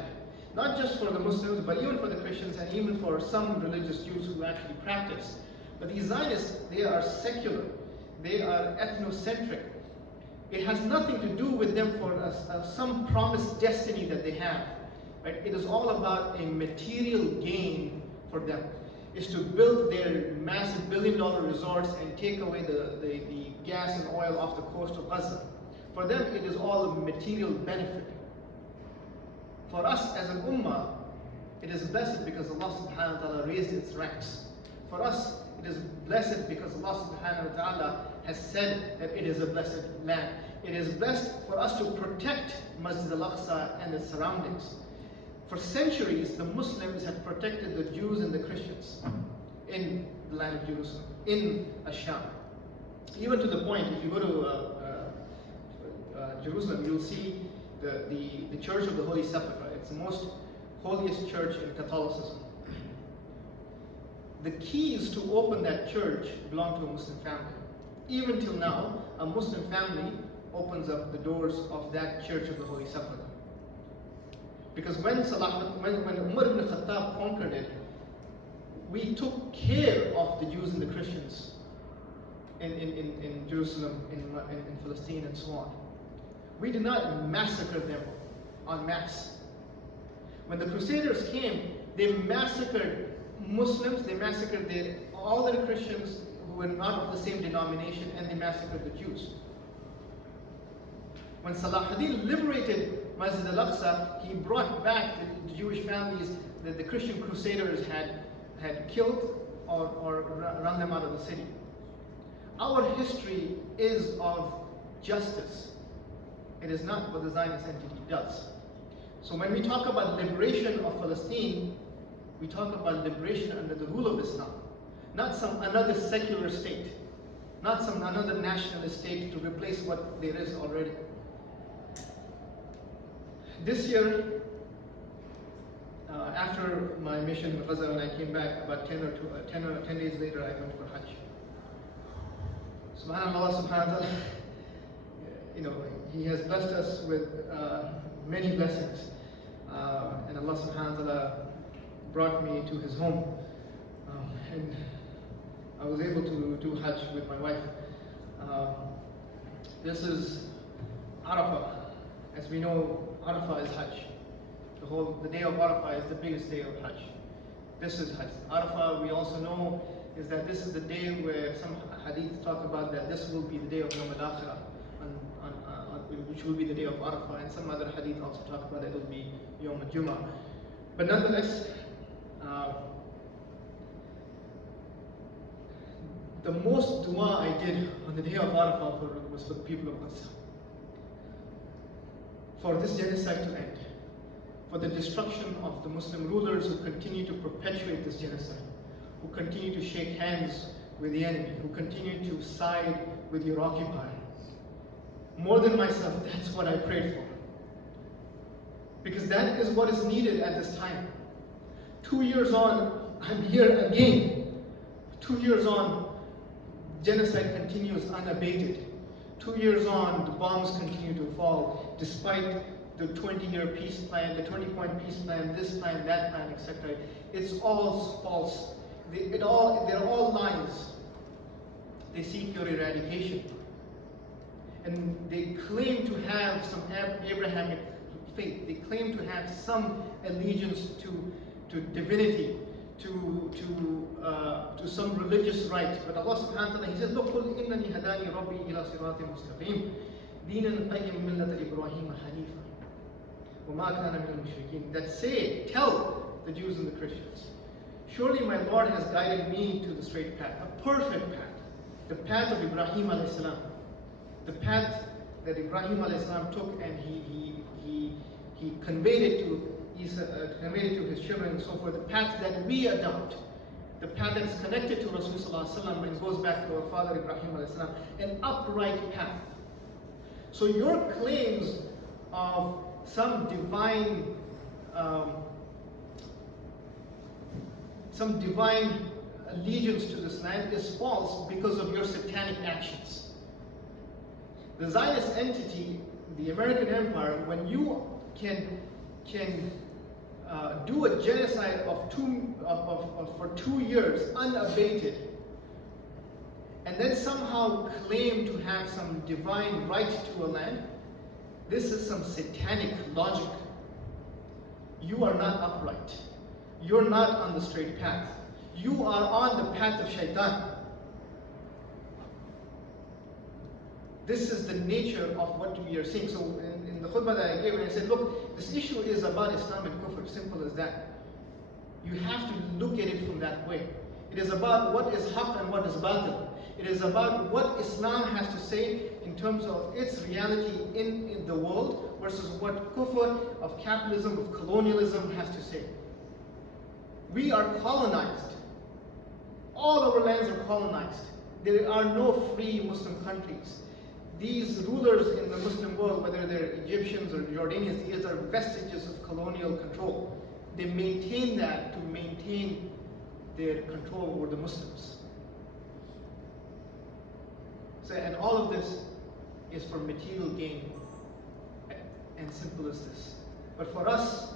Not just for the Muslims, but even for the Christians and even for some religious Jews who actually practice. But these Zionists, they are secular. They are ethnocentric. It has nothing to do with them for some promised destiny that they have. Right? It is all about a material gain for them. Is to build their massive billion-dollar resorts and take away the gas and oil off the coast of Gaza. For them, it is all a material benefit. For us as an ummah, it is blessed because Allah subhanahu wa ta'ala raised its ranks. For us, it is blessed because Allah subhanahu wa ta'ala has said that it is a blessed land. It is blessed for us to protect Masjid al-Aqsa and its surroundings. For centuries, the Muslims have protected the Jews and the Christians in the land of Jerusalem, in Asham. Even to the point, if you go to Jerusalem, you'll see the Church of the Holy Sepulchre. It's the most holiest church in Catholicism. The keys to open that church belong to a Muslim family. Even till now, a Muslim family opens up the doors of that Church of the Holy Sepulchre. Because when Umar ibn Khattab conquered it, we took care of the Jews and the Christians in Jerusalem, in Palestine, and so on. We did not massacre them en masse. When the Crusaders came, they massacred Muslims, they massacred all the Christians who were not of the same denomination, and they massacred the Jews. When Salah ad-Din liberated Masjid al-Aqsa, he brought back the Jewish families that the Christian Crusaders had killed or run them out of the city. Our history is of justice. It is not what the Zionist entity does. So when we talk about liberation of Palestine, we talk about liberation under the rule of Islam, not another secular state, not another nationalist state to replace what there is already. This year, after my mission in Gaza, when I came back, about 10 days later, I went for Hajj. Subhanallah, subhanallah, He has blessed us with many blessings. And Allah subhanahu wa ta'ala brought me to His home. And I was able to do Hajj with my wife. This is Arafah. As we know, Arafah is Hajj. The day of Arafah is the biggest day of Hajj. This is Hajj. Arafah, we also know, is that this is the day where some hadith talk about that this will be the day of Yawm al-Akhirah, which will be the day of Arafah, and some other hadith also talk about that it will be Yawm al-Jum'ah. But nonetheless, the most dua I did on the day of Arafah was for the people of Gaza. For this genocide to end. For the destruction of the Muslim rulers who continue to perpetuate this genocide. Who continue to shake hands with the enemy. Who continue to side with your occupier. More than myself, that's what I prayed for. Because that is what is needed at this time. 2 years on, I'm here again. 2 years on, genocide continues unabated. 2 years on, the bombs continue to fall, despite the 20-year peace plan, the 20-point peace plan, this plan, that plan, etc. It's all false. they're all lies. They seek your eradication. And they claim to have some Abrahamic faith. They claim to have some allegiance to divinity, to some religious rite. But Allah subhanahu wa ta'ala, He said, look, قُلْ إِنَّنِي هَدَانِي رَبِّي إِلَى صِرَاطٍ مُسْتَقِيمٍ دِينًا قَيِّمًا مِلَّةَ إِبْرَاهِيمَ حَنِيفًا وَمَا كَانَ مِنَ الْمُشْرِكِينَ. That say, tell the Jews and the Christians, surely my Lord has guided me to the straight path, a perfect path, the path of Ibrahim alayhi salam, the path that Ibrahim alayhi salam took, and he conveyed it to conveyed it to his children and so forth. The path that we adopt, the path that is connected to Rasulullah sallallahu alaihi wasallam, and goes back to our father Ibrahim alayhi salam, an upright path. So your claims of some divine allegiance to this land is false because of your satanic actions. The Zionist entity, the American Empire, when you can do a genocide for 2 years unabated, and then somehow claim to have some divine right to a land, this is some satanic logic. You are not upright. You're not on the straight path. You are on the path of shaitan. This is the nature of what we are seeing. So in the khutbah that I gave, I said, look, this issue is about Islam and kufr, simple as that. You have to look at it from that way. It is about what is haqq and what is batil. It is about what Islam has to say in terms of its reality in the world versus what kufr of capitalism, of colonialism has to say. We are colonized. All our lands are colonized. There are no free Muslim countries. These rulers in the Muslim world, whether they're Egyptians or Jordanians, these are vestiges of colonial control. They maintain that to maintain their control over the Muslims. So, and all of this is for material gain, and simple as this. But for us,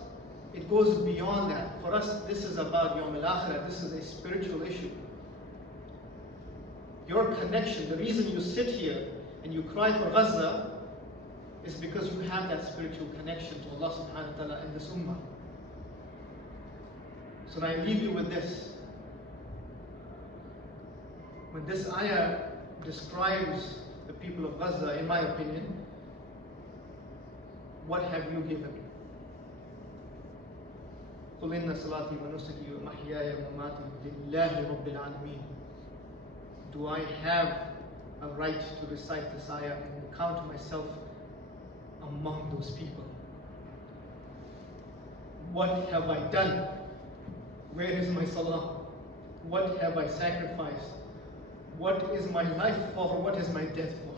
it goes beyond that. For us, this is about Yawm al-Akhirah. This is a spiritual issue. Your connection, the reason you sit here and you cry for Gaza is because you have that spiritual connection to Allah subhanahu wa ta'ala and this ummah. So now I leave you with this. When this ayah describes the people of Gaza, in my opinion, what have you given? قُلْ إِنَّ صَلَاتِي وَنُسُكِي وَمَحْيَايَ وَمَمَاتِي لِلَّهِ رَبِّ الْعَالَمِينَ. Do I have a right to recite this ayah and count myself among those people? What have I done? Where is my salah? What have I sacrificed? What is my life for? What is my death for?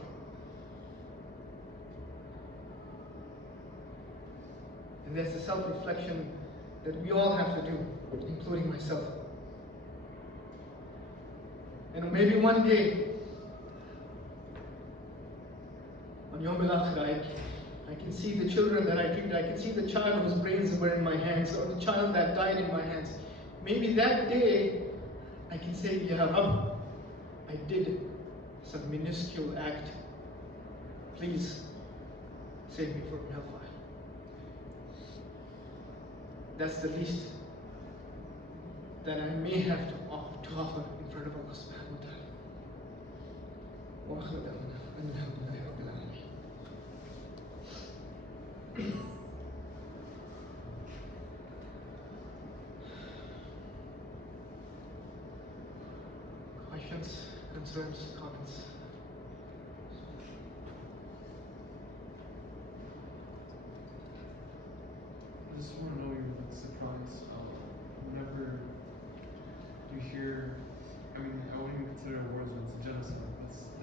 And that's the self-reflection that we all have to do, including myself. And maybe one day, on Yawm al-Akhirah, I can see the children that I treated, I can see the child whose brains were in my hands, or the child that died in my hands. Maybe that day, I can say, Ya Rabb, I did some minuscule act. Please save me from hellfire. That's the least that I may have to offer in front of Allah subhanahu wa ta'ala. Wa akhiru da'wana alhamdulillahi rabbil alamin. Questions, concerns, comments? I just want to know your surprise whenever you hear, I mean, I wouldn't even consider it a war zone, it's a genocide.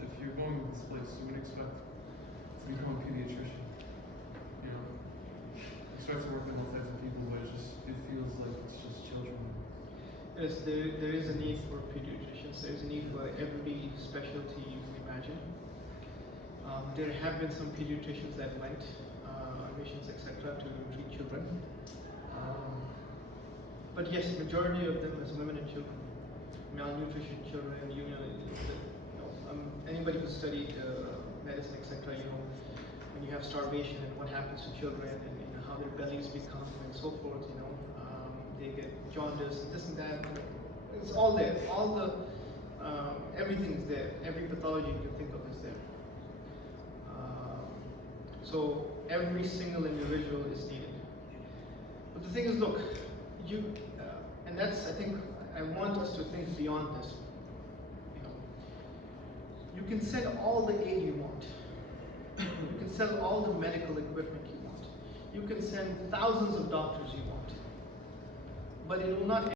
If you're going to this place, you would expect to become a pediatrician. You know, expect to work with all types of people, but it feels like it's just children. Yes, there is a need for pediatricians. There is a need for every specialty you can imagine. There have been some pediatricians that went on missions, etc., to treat children. But yes, majority of them is women and children. malnutrition children, anybody who studied medicine, etc., when you have starvation and what happens to children and how their bellies become and so forth, they get jaundice and this and that. It's all there. All the everything's there. Every pathology you can think of is there. So every single individual is needed. But the thing is, look, and that's, I think, I want us to think beyond this. You can send all the aid you want. You can send all the medical equipment you want. You can send thousands of doctors you want. But it will not